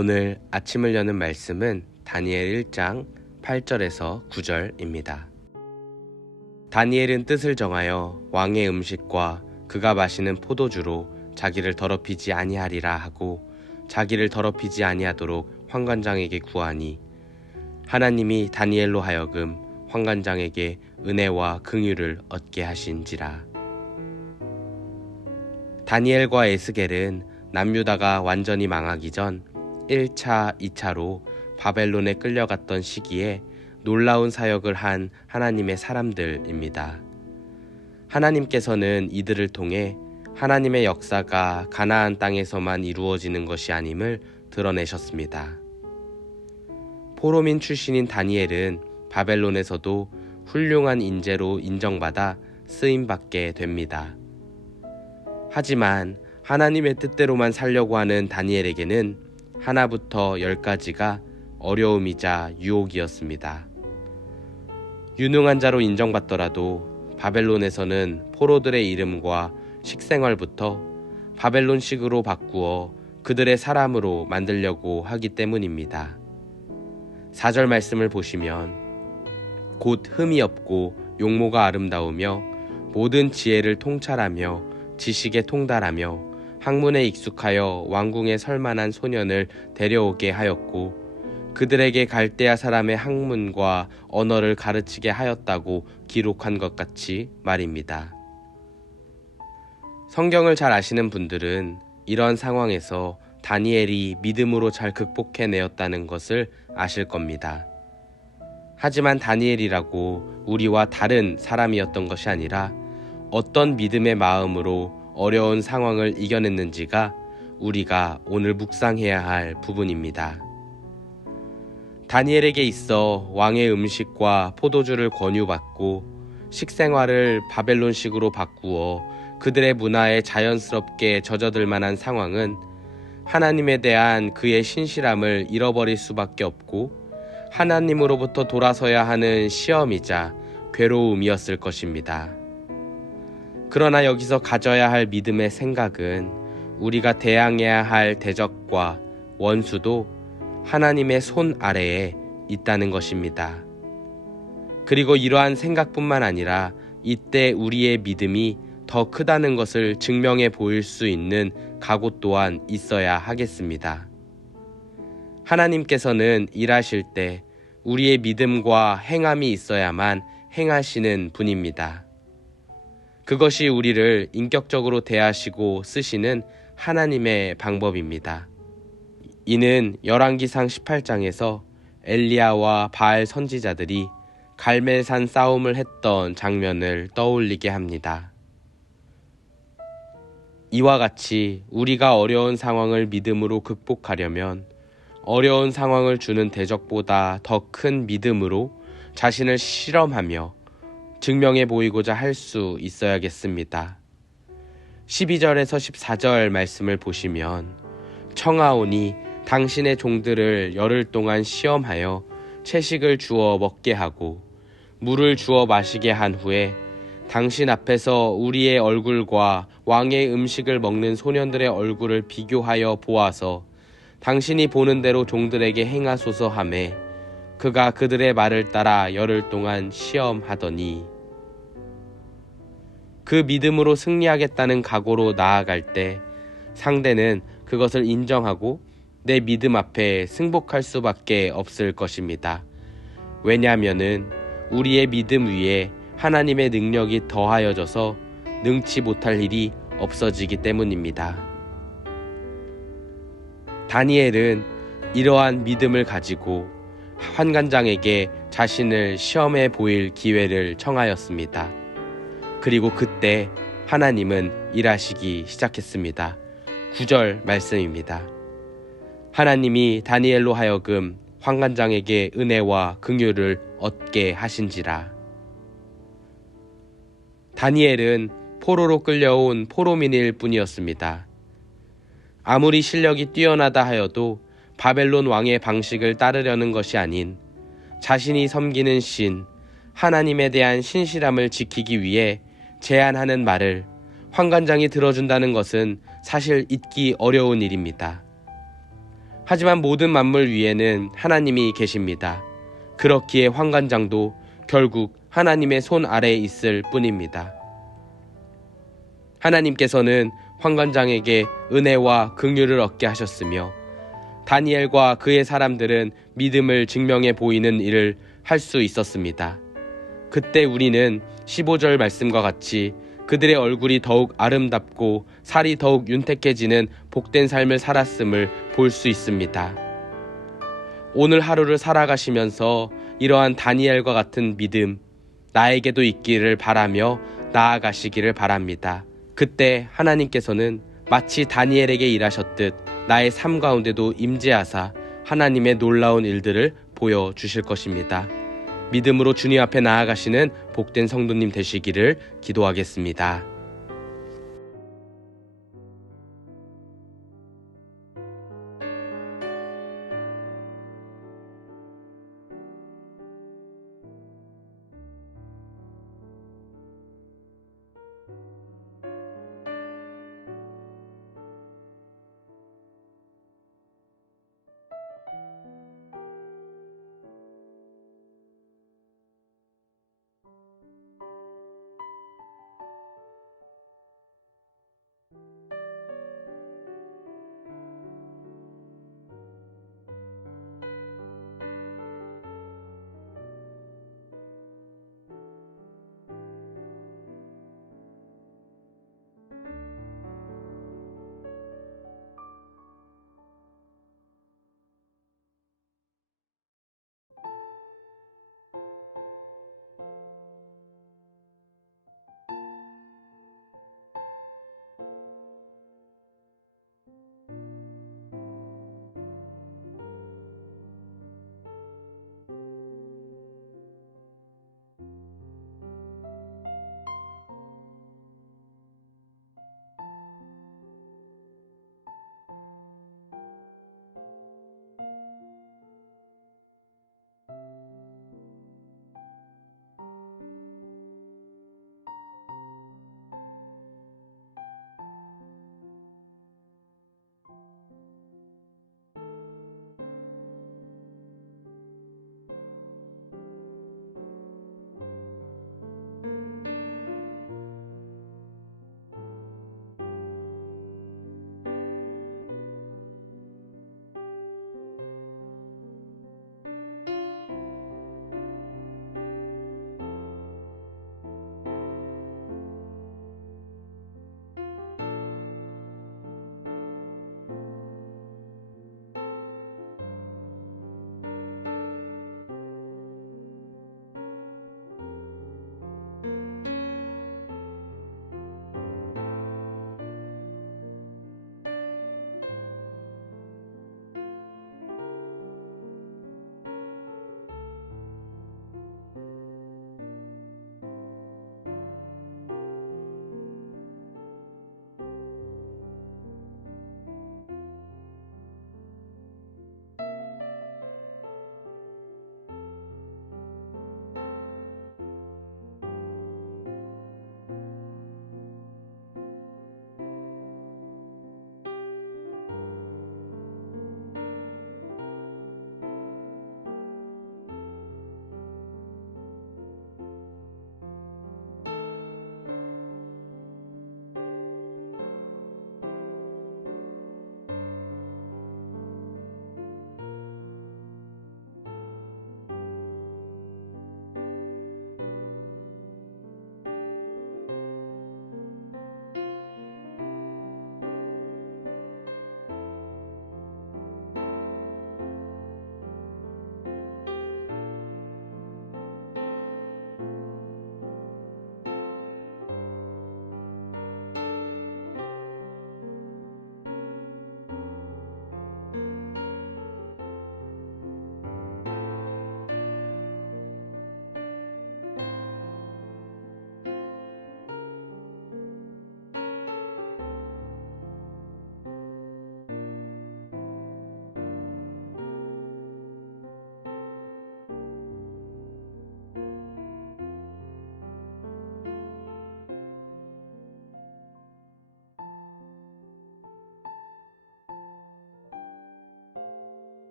오늘 아침을 여는 말씀은 다니엘 1장 8절에서 9절입니다. 다니엘은 뜻을 정하여 왕의 음식과 그가 마시는 포도주로 자기를 더럽히지 아니하리라 하고 자기를 더럽히지 아니하도록 환관장에게 구하니 하나님이 다니엘로 하여금 환관장에게 은혜와 긍휼을 얻게 하신지라. 다니엘과 에스겔은 남유다가 완전히 망하기 전 1차, 2차로 바벨론에 끌려갔던 시기에 놀라운 사역을 한 하나님의 사람들입니다. 하나님께서는 이들을 통해 하나님의 역사가 가나안 땅에서만 이루어지는 것이 아님을 드러내셨습니다. 포로민 출신인 다니엘은 바벨론에서도 훌륭한 인재로 인정받아 쓰임받게 됩니다. 하지만 하나님의 뜻대로만 살려고 하는 다니엘에게는 하나부터 10까지가 어려움이자 유혹이었습니다. 유능한 자로 인정받더라도 바벨론에서는 포로들의 이름과 식생활부터 바벨론식으로 바꾸어 그들의 사람으로 만들려고 하기 때문입니다. 4절 말씀을 보시면 곧 흠이 없고 용모가 아름다우며 모든 지혜를 통찰하며 지식에 통달하며 학문에 익숙하여 왕궁에 설만한 소년을 데려오게 하였고 그들에게 갈대아 사람의 학문과 언어를 가르치게 하였다고 기록한 것 같이 말입니다. 성경을 잘 아시는 분들은 이런 상황에서 다니엘이 믿음으로 잘 극복해내었다는 것을 아실 겁니다. 하지만 다니엘이라고 우리와 다른 사람이었던 것이 아니라 어떤 믿음의 마음으로 어려운 상황을 이겨냈는지가 우리가 오늘 묵상해야 할 부분입니다. 다니엘에게 있어 왕의 음식과 포도주를 권유받고 식생활을 바벨론식으로 바꾸어 그들의 문화에 자연스럽게 젖어들 만한 상황은 하나님에 대한 그의 신실함을 잃어버릴 수밖에 없고 하나님으로부터 돌아서야 하는 시험이자 괴로움이었을 것입니다. 그러나 여기서 가져야 할 믿음의 생각은 우리가 대항해야 할 대적과 원수도 하나님의 손 아래에 있다는 것입니다. 그리고 이러한 생각뿐만 아니라 이때 우리의 믿음이 더 크다는 것을 증명해 보일 수 있는 각오 또한 있어야 하겠습니다. 하나님께서는 일하실 때 우리의 믿음과 행함이 있어야만 행하시는 분입니다. 그것이 우리를 인격적으로 대하시고 쓰시는 하나님의 방법입니다. 이는 열왕기상 18장에서 엘리야와 바알 선지자들이 갈멜산 싸움을 했던 장면을 떠올리게 합니다. 이와 같이 우리가 어려운 상황을 믿음으로 극복하려면 어려운 상황을 주는 대적보다 더 큰 믿음으로 자신을 실험하며 증명해 보이고자 할 수 있어야겠습니다. 12절에서 14절 말씀을 보시면 청하오니 당신의 종들을 열흘 동안 시험하여 채식을 주어 먹게 하고 물을 주어 마시게 한 후에 당신 앞에서 우리의 얼굴과 왕의 음식을 먹는 소년들의 얼굴을 비교하여 보아서 당신이 보는 대로 종들에게 행하소서 하매 그가 그들의 말을 따라 열흘 동안 시험하더니 그 믿음으로 승리하겠다는 각오로 나아갈 때 상대는 그것을 인정하고 내 믿음 앞에 승복할 수밖에 없을 것입니다. 왜냐하면은 우리의 믿음 위에 하나님의 능력이 더하여져서 능치 못할 일이 없어지기 때문입니다. 다니엘은 이러한 믿음을 가지고 환관장에게 자신을 시험해 보일 기회를 청하였습니다. 그리고 그때 하나님은 일하시기 시작했습니다. 9절 말씀입니다. 하나님이 다니엘로 하여금 환관장에게 은혜와 긍휼을 얻게 하신지라. 다니엘은 포로로 끌려온 포로민일 뿐이었습니다. 아무리 실력이 뛰어나다 하여도 바벨론 왕의 방식을 따르려는 것이 아닌 자신이 섬기는 신, 하나님에 대한 신실함을 지키기 위해 제안하는 말을 환관장이 들어준다는 것은 사실 잊기 어려운 일입니다. 하지만 모든 만물 위에는 하나님이 계십니다. 그렇기에 환관장도 결국 하나님의 손 아래에 있을 뿐입니다. 하나님께서는 환관장에게 은혜와 긍휼을 얻게 하셨으며 다니엘과 그의 사람들은 믿음을 증명해 보이는 일을 할 수 있었습니다. 그때 우리는 15절 말씀과 같이 그들의 얼굴이 더욱 아름답고 살이 더욱 윤택해지는 복된 삶을 살았음을 볼 수 있습니다. 오늘 하루를 살아가시면서 이러한 다니엘과 같은 믿음 나에게도 있기를 바라며 나아가시기를 바랍니다. 그때 하나님께서는 마치 다니엘에게 일하셨듯 나의 삶 가운데도 임재하사 하나님의 놀라운 일들을 보여주실 것입니다. 믿음으로 주님 앞에 나아가시는 복된 성도님 되시기를 기도하겠습니다.